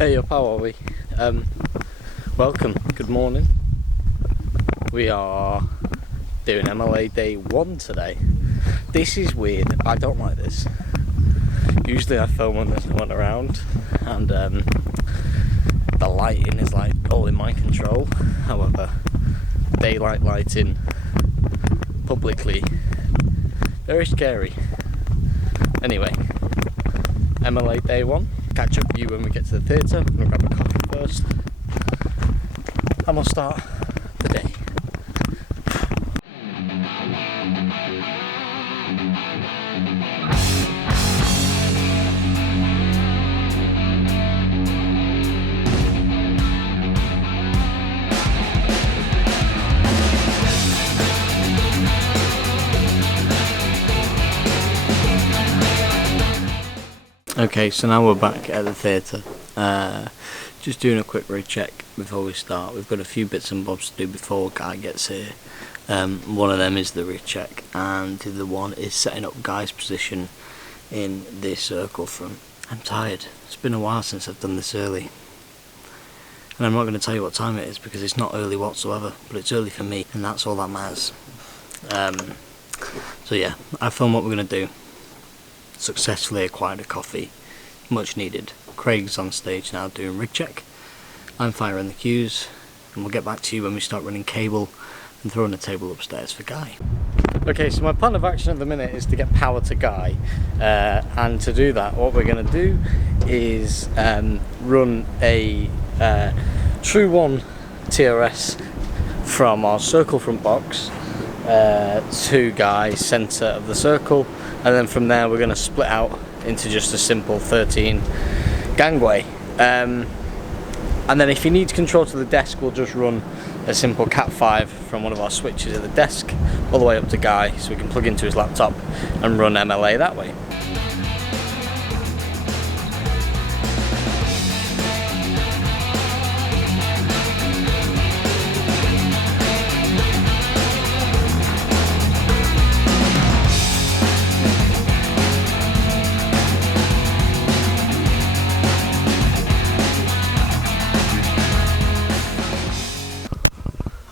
Hey up, how are we? Welcome, good morning. We are doing MLA day 1 today. This is weird, I don't like this. Usually I film when there's no one around and the lighting is like all in my control. However, daylight lighting publicly, very scary. Anyway, MLA day 1. Catch up with you when we get to the theatre. I'm going to grab a coffee first and we'll start the day. Okay, so now we're back at the theatre. Just doing a quick recheck before we start. We've got a few bits and bobs to do before Guy gets here. One of them is the recheck, and the other one is setting up Guy's position in this circle front. I'm tired. It's been a while since I've done this early. And I'm not going to tell you what time it is because it's not early whatsoever, but it's early for me, and that's all that matters. So yeah, I filmed what we're going to do. Successfully acquired a coffee, much needed. Craig's on stage now doing rig check. I'm firing the cues, and we'll get back to you when we start running cable and throwing a table upstairs for Guy. Okay, so my plan of action at the minute is to get power to Guy, and to do that, what we're going to do is run a True 1 TRS from our circle front box to Guy's centre of the circle. And then from there we're going to split out into just a simple 13 gangway. And then if he needs control to the desk, we'll just run a simple Cat 5 from one of our switches at the desk all the way up to Guy, so we can plug into his laptop and run MLA that way.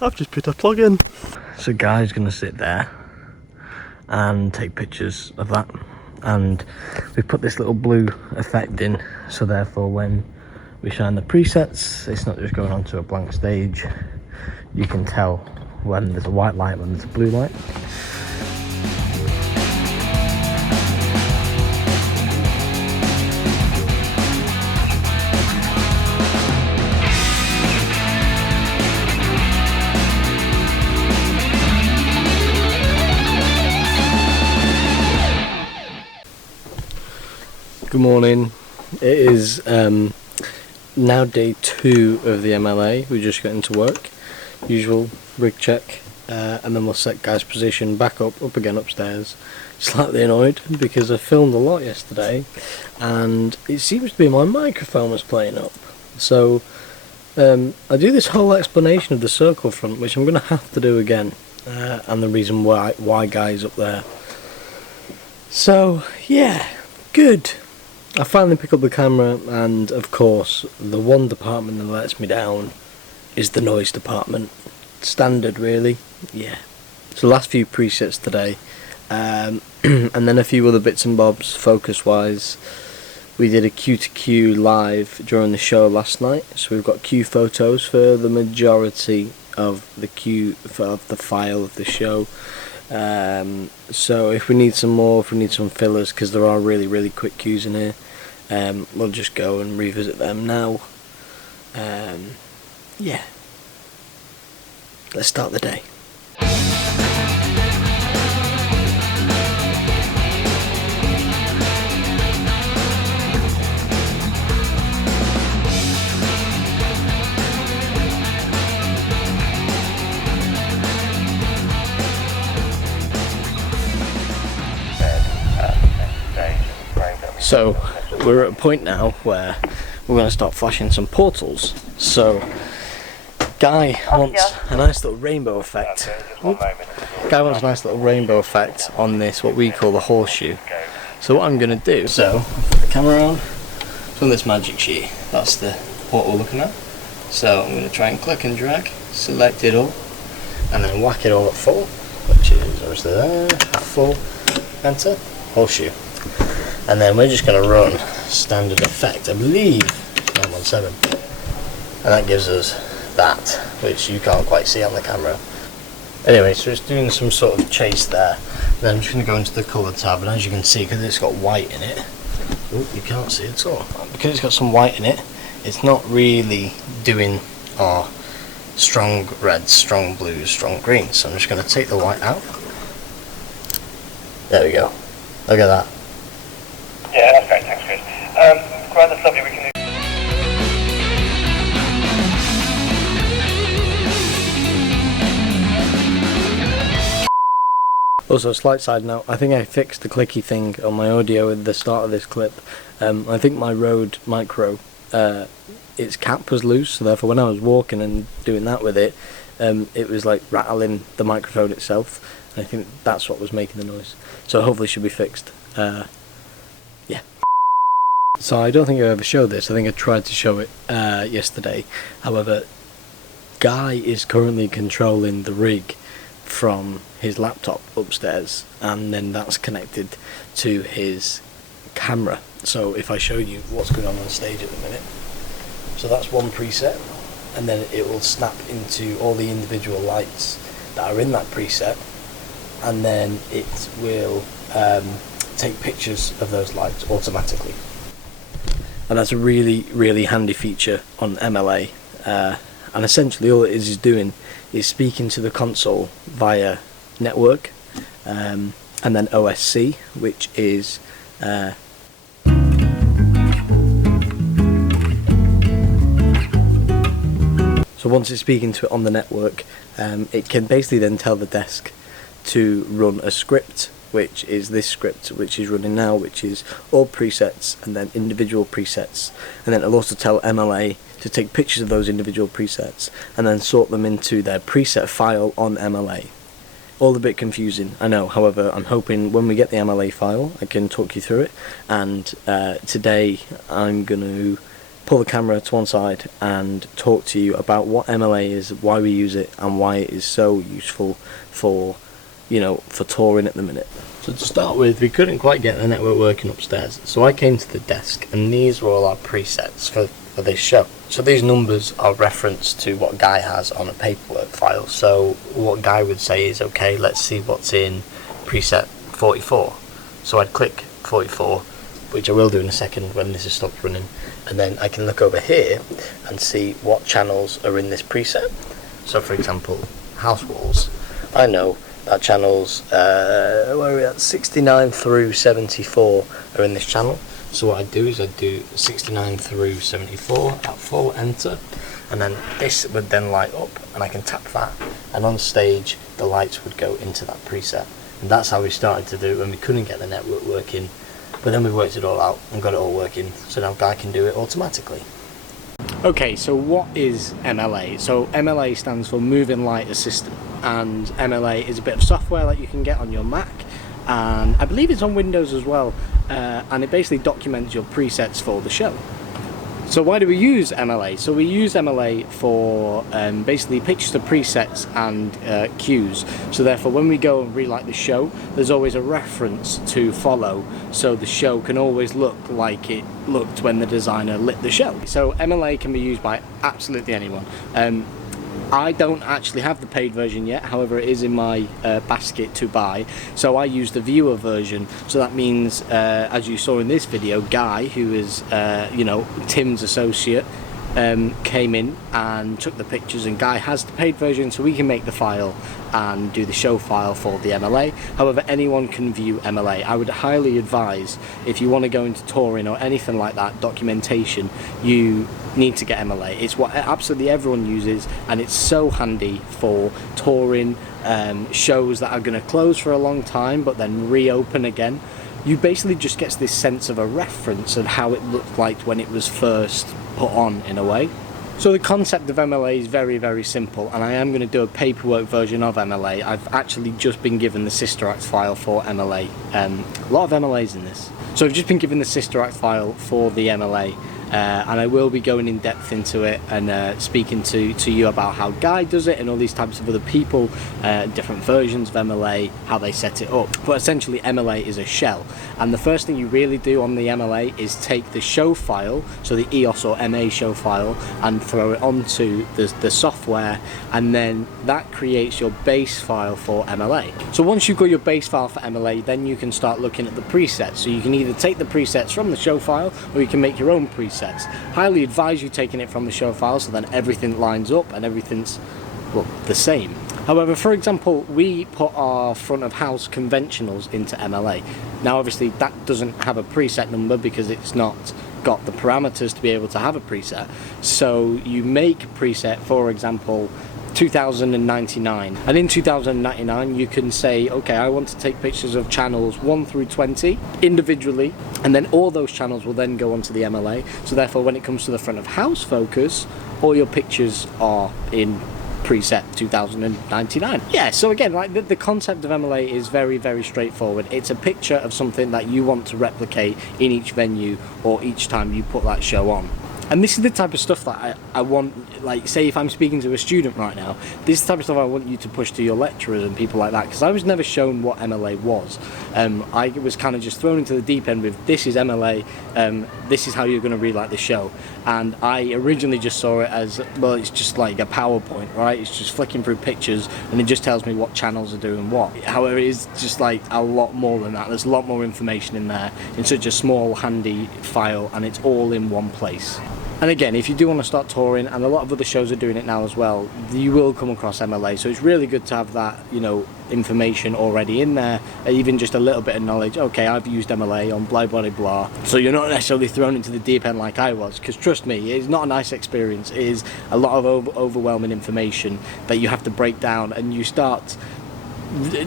I've just put a plug in. So Guy's going to sit there and take pictures of that, and we put this little blue effect in, so therefore when we shine the presets, it's not just going onto a blank stage. You can tell when there's a white light, when there's a blue light. Good morning. It is now day 2 of the MLA. We just got into work. Usual rig check, and then we'll set Guy's position back up again upstairs. Slightly annoyed because I filmed a lot yesterday and it seems to be my microphone was playing up. So I do this whole explanation of the circle front, which I'm going to have to do again, and the reason why Guy's up there. So yeah, good. I finally pick up the camera, and of course the one department that lets me down is the noise department. Standard really, yeah. So last few presets today, and then a few other bits and bobs focus wise. We did a Q to Q live during the show last night, so we've got Q photos for the majority of the Q of the file of the show. So if we need some more, if we need some fillers, because there are really quick cues in here, we'll just go and revisit them now. Yeah, let's start the day. So we're at a point now where we're going to start flashing some portals. So Guy wants a nice little rainbow effect. Guy wants a nice little rainbow effect on this, what we call the horseshoe. So what I'm going to do, so put the camera on, from this magic sheet. That's what we're looking at. So I'm going to try and click and drag, select it all, and then whack it all at full, which is obviously there, at full, enter, horseshoe. And then we're just going to run standard effect, I believe 917, and that gives us that, which you can't quite see on the camera. Anyway, so it's doing some sort of chase there. Then I'm just going to go into the colour tab, and as you can see, because it's got white in it, you can't see it at all. Because it's got some white in it, it's not really doing our strong reds, strong blues, strong greens. So I'm just going to take the white out. There we go. Look at that. Yeah, that's great, thanks Chris. Grant, that's lovely, we can do. Also, slight side note, I think I fixed the clicky thing on my audio at the start of this clip. I think my Rode Micro, its cap was loose, so therefore when I was walking and doing that with it, it was like rattling the microphone itself, and I think that's what was making the noise. So hopefully it should be fixed. Yeah. So I don't think I ever showed this. I think I tried to show it yesterday. However, Guy is currently controlling the rig from his laptop upstairs, and then that's connected to his camera. So if I show you what's going on stage at the minute, so that's one preset, and then it will snap into all the individual lights that are in that preset, and then it will take pictures of those lights automatically. And that's a really handy feature on MLA, and essentially all it is doing is speaking to the console via network, and then OSC, which is so once it's speaking to it on the network, it can basically then tell the desk to run a script, which is this script which is running now, which is all presets and then individual presets, and then it'll also tell MLA to take pictures of those individual presets and then sort them into their preset file on MLA. All a bit confusing, I know. However, I'm hoping when we get the MLA file I can talk you through it, and today I'm going to pull the camera to one side and talk to you about what MLA is, why we use it, and why it is so useful for, you know, for touring at the minute. So to start with, we couldn't quite get the network working upstairs, so I came to the desk and these were all our presets for this show. So these numbers are reference to what Guy has on a paperwork file. So what Guy would say is, okay, let's see what's in preset 44. So I'd click 44, which I will do in a second when this has stopped running, and then I can look over here and see what channels are in this preset. So for example, house walls, I know that channels, where are we at, 69 through 74 are in this channel. So what I do is I do 69 through 74 at full, enter, and then this would then light up, and I can tap that, and on stage the lights would go into that preset. And that's how we started to do it when we couldn't get the network working, but then we worked it all out and got it all working, so now Guy can do it automatically. Okay, so what is MLA? So MLA stands for Moving Light Assistant, and MLA is a bit of software that you can get on your Mac, and I believe it's on Windows as well, and it basically documents your presets for the show. So why do we use MLA? So we use MLA for basically pictures of presets and cues. So therefore when we go and relight the show, there's always a reference to follow, so the show can always look like it looked when the designer lit the show. So MLA can be used by absolutely anyone. I don't actually have the paid version yet, however it is in my basket to buy, so I use the viewer version. So that means, as you saw in this video, Guy, who is you know, Tim's associate, came in and took the pictures, and Guy has the paid version, so we can make the file and do the show file for the MLA. However, anyone can view MLA. I would highly advise, if you want to go into touring or anything like that, documentation, you need to get MLA. It's what absolutely everyone uses, and it's so handy for touring, shows that are going to close for a long time but then reopen again. You basically just get this sense of a reference of how it looked like when it was first put on, in a way. So the concept of MLA is very, very simple, and I am going to do a paperwork version of MLA. I've actually just been given the Sister Act file for MLA. A lot of MLAs in this. So I've just been given the Sister Act file for the MLA. And I will be going in depth into it and speaking to you about how Guy does it and all these types of other people, different versions of MLA, how they set it up. But essentially MLA is a shell, and the first thing you really do on the MLA is take the show file, so the EOS or MA show file, and throw it onto the software, and then that creates your base file for MLA. So once you've got your base file for MLA, then you can start looking at the presets. So you can either take the presets from the show file, or you can make your own presets. Highly advise you taking it from the show file, so then everything lines up and everything's, well, the same. However, for example, we put our front of house conventionals into MLA. Now obviously that doesn't have a preset number because it's not got the parameters to be able to have a preset. So you make a preset, for example, 2099, and in 2099 you can say, okay, I want to take pictures of channels 1 through 20 individually, and then all those channels will then go onto the MLA. So therefore when it comes to the front of house focus, all your pictures are in preset 2099. Yeah, so again, like the concept of MLA is very, very straightforward. It's a picture of something that you want to replicate in each venue or each time you put that show on. And this is the type of stuff that I want, like say if I'm speaking to a student right now, this is the type of stuff I want you to push to your lecturers and people like that, because I was never shown what MLA was. I was kind of just thrown into the deep end with, this is MLA, this is how you're going to read like the show. And I originally just saw it as, well, it's just like a PowerPoint, right? It's just flicking through pictures and it just tells me what channels are doing what. However, it is just like a lot more than that. There's a lot more information in there in such a small, handy file, and it's all in one place. And again, if you do want to start touring, and a lot of other shows are doing it now as well, you will come across MLA, so it's really good to have that, you know, information already in there, even just a little bit of knowledge. Okay, I've used MLA on blah blah blah, so you're not necessarily thrown into the deep end like I was, because trust me, it's not a nice experience. It is a lot of overwhelming information that you have to break down, and you start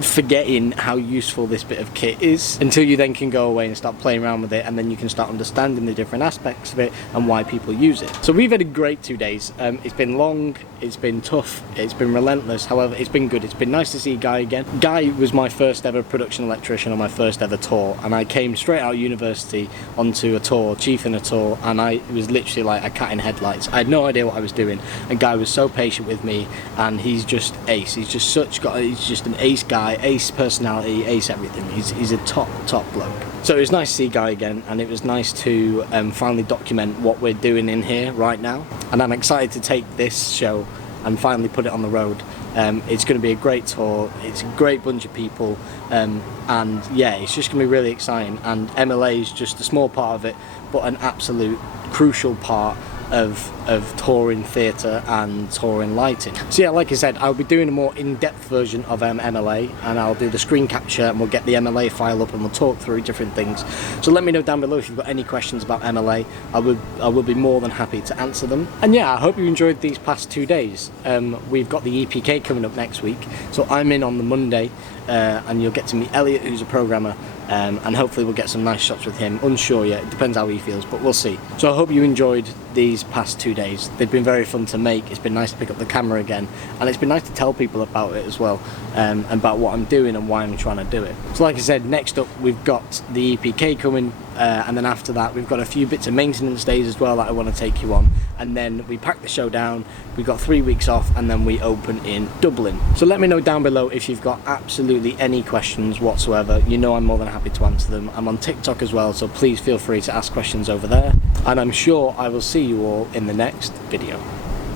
forgetting how useful this bit of kit is until you then can go away and start playing around with it, and then you can start understanding the different aspects of it and why people use it. So we've had a great 2 days. It's been long, it's been tough, it's been relentless, however it's been good. It's been nice to see Guy again. Guy was my first ever production electrician on my first ever tour, and I came straight out of university onto a tour, chiefing a tour, and it was literally like a cat in headlights. I had no idea what I was doing, and Guy was so patient with me, and he's just ace. He's just he's just an ace guy, ace personality, ace everything. He's a top bloke. So it was nice to see Guy again, and it was nice to finally document what we're doing in here right now, and I'm excited to take this show and finally put it on the road. It's going to be a great tour, it's a great bunch of people, and yeah, it's just going to be really exciting, and MLA is just a small part of it, but an absolute crucial part of touring theatre and touring lighting. So yeah, like I said, I'll be doing a more in-depth version of MLA, and I'll do the screen capture, and we'll get the MLA file up and we'll talk through different things. So let me know down below if you've got any questions about MLA. I will be more than happy to answer them. And yeah, I hope you enjoyed these past 2 days. We've got the EPK coming up next week, so I'm in on the Monday, and you'll get to meet Elliot, who's a programmer, and hopefully we'll get some nice shots with him. Unsure yet, it depends how he feels, but we'll see. So I hope you enjoyed these past 2 days. They've been very fun to make. It's been nice to pick up the camera again, and it's been nice to tell people about it as well, about what I'm doing and why I'm trying to do it. So like I said, next up we've got the EPK coming, and then after that we've got a few bits of maintenance days as well that I want to take you on, and then we pack the show down, we've got 3 weeks off, and then we open in Dublin. So let me know down below if you've got absolutely any questions whatsoever. You know I'm more than happy to answer them. I'm on TikTok as well, so please feel free to ask questions over there, and I'm sure I will see you all in the next video.